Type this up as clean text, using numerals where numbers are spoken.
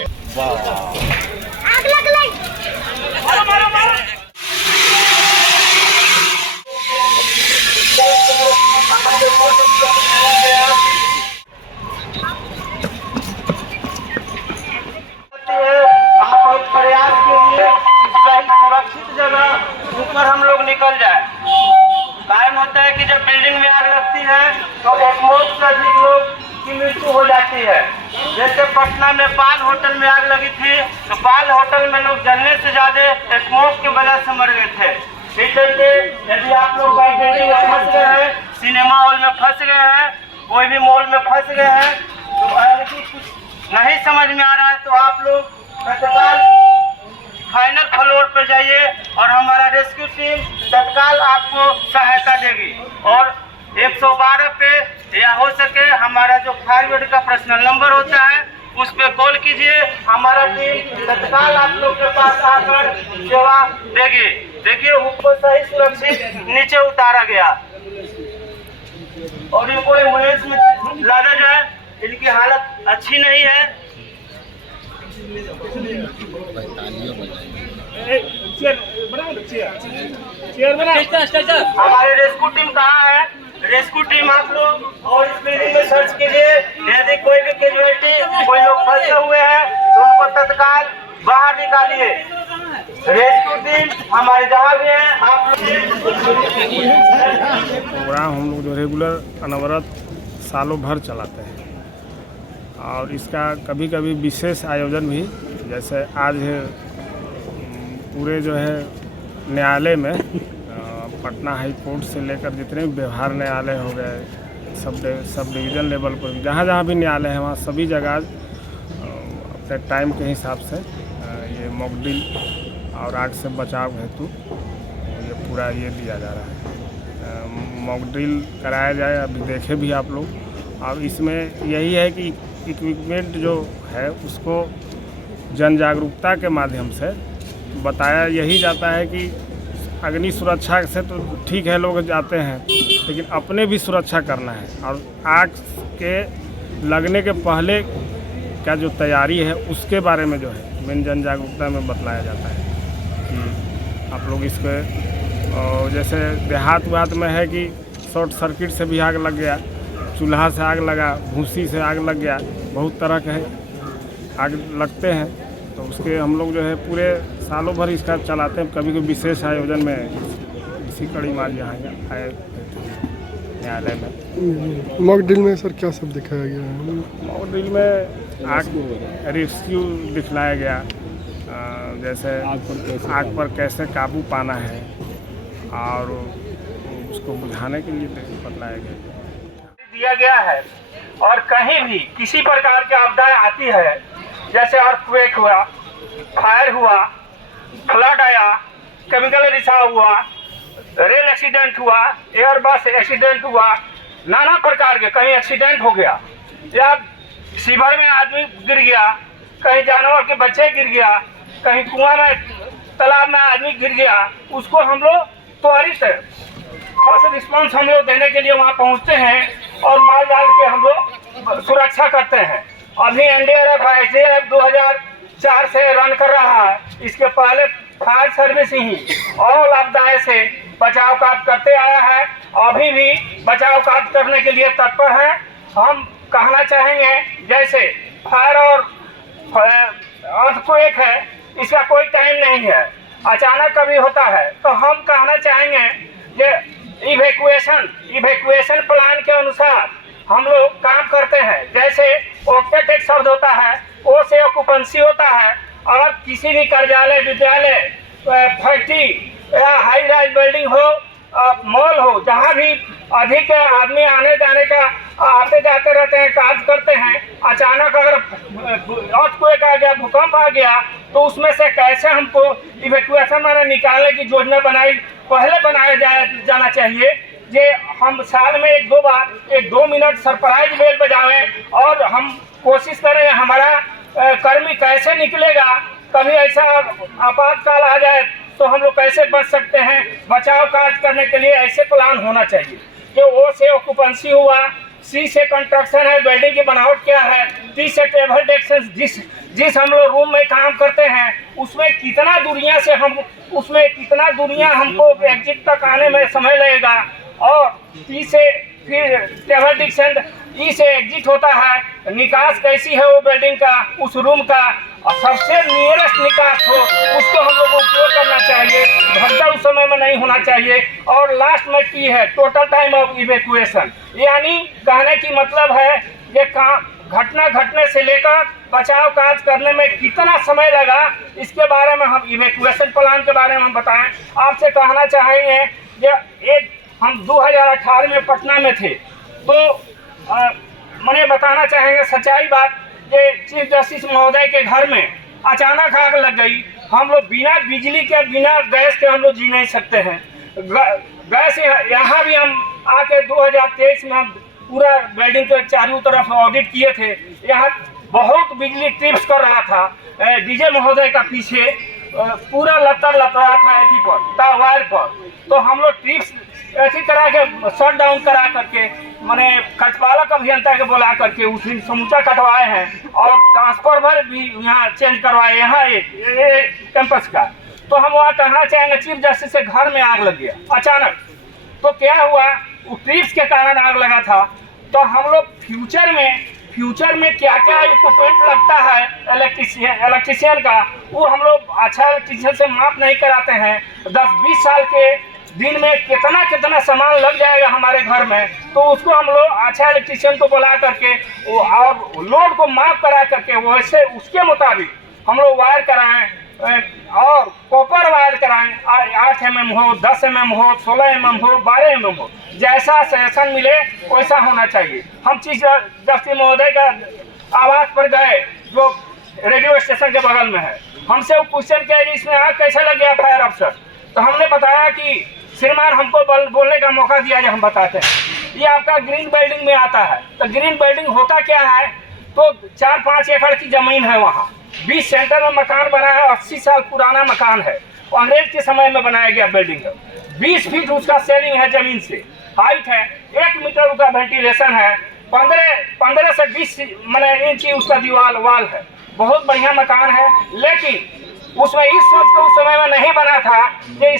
आग लग गई। मारो मारो मारो। आप लोग प्रयास कीजिए सही सुरक्षित जगह ऊपर हम लोग निकल जाए। कायम होता है कि जब बिल्डिंग में आग लगती है तो स्मोक से अधिक लोग की मृत्यु हो जाती है। जैसे पटना में पाल होटल में आग लगी थी तो पाल होटल में लोग जलने से ज्यादा स्मोक की वजह से मर गए थे। इस चलते यदि आप लोग कहीं बिल्डिंग में फंस गए हैं, सिनेमा हॉल में फंस गए हैं, कोई भी मॉल में फंस गए हैं तो कुछ नहीं समझ में आ रहा है तो आप लोग तत्काल फाइनल फ्लोर पर जाइए और हमारा रेस्क्यू टीम तत्काल आपको सहायता देगी। और 112 पे या हो सके हमारा जो फायर ब्रिगेड का पर्सनल नंबर होता है उस पर कॉल कीजिए। हमारा टीम तत्काल आप लोग के पास आकर सेवा देगी। देखिए उनको सही सुरक्षित नीचे उतारा गया और इनको एम्बुलेंस में लादा जाए। इनकी हालत अच्छी नहीं है। हमारे रेस्क्यू टीम कहाँ है? रेस्क्यू टीम आप लोग और इस बिल्डिंग में सर्च कीजिए। यदि कोई भी कैजुअलिटी कोई लोग फंसे हुए हैं तो उनको तत्काल बाहर निकालिए। रेस्क्यू टीम हमारे जहाँ भी है आप लोग। प्रोग्राम हम लोग जो रेगुलर अनवरत सालों भर चलाते हैं और इसका कभी कभी विशेष आयोजन भी, जैसे आज पूरे जो है न्यायालय में पटना हाई कोर्ट से लेकर जितने भी व्यवहार न्यायालय हो गए सब डिवीज़न लेवल पर जहाँ जहाँ भी न्यायालय है वहाँ सभी जगह अपने टाइम के हिसाब से ये मॉक ड्रिल और आग से बचाव हेतु ये पूरा ये दिया जा रहा है। मॉक ड्रिल कराया जाए, अभी देखे भी आप लोग। अब इसमें यही है कि इक्विपमेंट जो है उसको जन जागरूकता के माध्यम से बताया यही जाता है कि अग्नि सुरक्षा से तो ठीक है लोग जाते हैं, लेकिन अपने भी सुरक्षा करना है और आग के लगने के पहले का जो तैयारी है उसके बारे में जो है मेन जन जागरूकता में बतलाया जाता है कि आप लोग इसके जैसे देहात में है कि शॉर्ट सर्किट से भी आग लग गया, चूल्हा से आग लगा, भूसी से आग लग गया, बहुत तरह के आग लगते हैं। तो उसके हम लोग जो है पूरे सालों भर इसका चलाते हैं। कभी कोई विशेष आयोजन में इसी कड़ी मार यहाँ आए न्यायालय में। मॉक ड्रिल में सर क्या सब दिखाया गया है? मॉक ड्रिल में आग रेस्क्यू दिखलाया गया, जैसे आग पर कैसे काबू पाना है और उसको बुझाने के लिए बतलाया गया दिया गया है। और कहीं भी किसी प्रकार की आपदाएं आती है, जैसे अर्थक्वेक हुआ, फायर हुआ, फ्लड आया, केमिकल रिसाव हुआ, रेल एक्सीडेंट हुआ, एयर बस एक्सीडेंट हुआ, नाना प्रकार के कहीं एक्सीडेंट हो गया या सीवर में आदमी गिर गया, कहीं जानवर के बच्चे गिर गया, कहीं कुआं में तालाब में आदमी गिर गया, उसको हम लोग त्वरित फर्स्ट रिस्पॉन्स हम लोग देने के लिए वहाँ पहुँचते हैं और माल डाल के हम लोग सुरक्षा करते हैं। अभी एनडीआरएफ एसडीआरएफ 2004 से रन कर रहा है। इसके पहले फायर सर्विस ही और आपदाएं से बचाव कार्य करते आया है, अभी भी बचाव कार्य करने के लिए तत्पर है। हम कहना चाहेंगे जैसे फायर और अर्थक्वेक है, इसका कोई टाइम नहीं है, अचानक कभी होता है। तो हम कहना चाहेंगे कि इवैक्यूएशन प्लान के अनुसार हम लोग काम करते हैं। जैसे ऑक्टेट एक शब्द होता है, ओ से ऑक्यूपेंसी होता है। अगर किसी भी कार्यालय, विद्यालय, फैक्ट्री या हाई राइज बिल्डिंग हो, मॉल हो, जहाँ भी अधिक आदमी आने जाने का आते जाते रहते हैं, कार्य करते हैं, अचानक अगर अर्थक्वेक आ गया, भूकंप आ गया, तो उसमें से कैसे हमको इवैक्यूएशन मैंने निकालने की योजना पहले बनाया जाना चाहिए। जे हम साल में 1-2 बार 1-2 मिनट सरप्राइज बेल बजावें और हम कोशिश करें हमारा कर्मी कैसे निकलेगा, कभी ऐसा आपातकाल आ जाए तो हम लोग कैसे बच सकते हैं। बचाव कार्य करने के लिए ऐसे प्लान होना चाहिए कि ओ से ऑक्यूपेंसी हुआ, सी से कंस्ट्रक्शन है, बिल्डिंग की बनावट क्या है, टी से टेबल डेस्क जिस हम लोग रूम में काम करते हैं उसमें कितना दूरियां हमको एग्जिट तक आने में समय लगेगा, और टी से फिर टेबल डेस्क ई से एग्जिट होता है, निकास कैसी है वो बिल्डिंग का, उस रूम का, और सबसे नियरेस्ट निकास हो उसको हम लोग को उपयोग करना चाहिए, भगदड़ उस समय में नहीं होना चाहिए। और लास्ट में टी है टोटल टाइम ऑफ इवैक्यूएशन, यानी कहने की मतलब है ये घटना घटने से लेकर बचाव कार्य करने में कितना समय लगा, इसके बारे में हम इवैक्यूएशन प्लान के बारे में हम बताएं। आपसे कहना चाहेंगे कि हम 2018 में पटना में थे, तो मैंने बताना चाहेंगे सच्चाई बात कि चीफ जस्टिस महोदय के घर में अचानक आग लग गई। हम लोग बिना बिजली के बिना गैस के हम लोग जी नहीं सकते हैं। गैस यहाँ भी हम आके 2023 में हम पूरा बिल्डिंग के चारों तरफ ऑडिट किए थे, यहाँ बहुत बिजली ट्रिप्स कर रहा था। डीजे महोदय का पीछे पूरा लतर रहा था एथी पर वायर पर, तो हम लोग ट्रिप्स ऐसी करा के शट डाउन करा करके मैंने कार्यपालक अभियंता के बुला करके उस दिन समूचा कटवाए हैं, और ट्रांसफार्मर भी यहाँ चेंज करवाए यहाँ एक कैंपस का। तो हम वहाँ कहना चाहेंगे चीफ जस्टिस के घर में आग लग गया अचानक। तो क्या हुआ, ट्रिप्स के कारण आग लगा था। तो हम लोग फ्यूचर में क्या क्या इक्विपमेंट लगता है इलेक्ट्रिशियन का, वो हम लोग अच्छा इलेक्ट्रिशियन से माप नहीं कराते हैं। 10-20 साल के दिन में कितना सामान लग जाएगा हमारे घर में, तो उसको हम लोग अच्छा इलेक्ट्रिशियन को बुला करके और लोड को माप करा करके वैसे उसके मुताबिक हम लोग वायर कराएं, और कॉपर वायर कराएं। 8 mm हो, 10 mm हो, 16 mm हो, 12 mm हो, जैसा सेशन मिले वैसा होना चाहिए। हम चीफ जस्टिस महोदय का आवास पर गए जो रेडियो स्टेशन के बगल में है, हमसे वो क्वेश्चन किया कि इसमें आग कैसे लग गया फायर अफसर। तो हमने बताया कि श्रीमान हमको बोलने का मौका दिया जो हम बताते हैं। ये आपका ग्रीन बिल्डिंग में आता है। तो ग्रीन बिल्डिंग होता क्या है, तो 4-5 एकड़ की जमीन है, वहाँ 20 सेंटर में मकान बना है, 80 साल पुराना मकान है, अंग्रेज के समय में बनाया गया बिल्डिंग है। 20 फीट उसका सेलिंग है, जमीन से हाइट है, 1 मीटर उसका वेंटिलेशन है, 15 से 20 इंच उसका दीवार वाल है। बहुत बढ़िया मकान है, लेकिन उसमें इस सोच के उस समय में नहीं बना था कि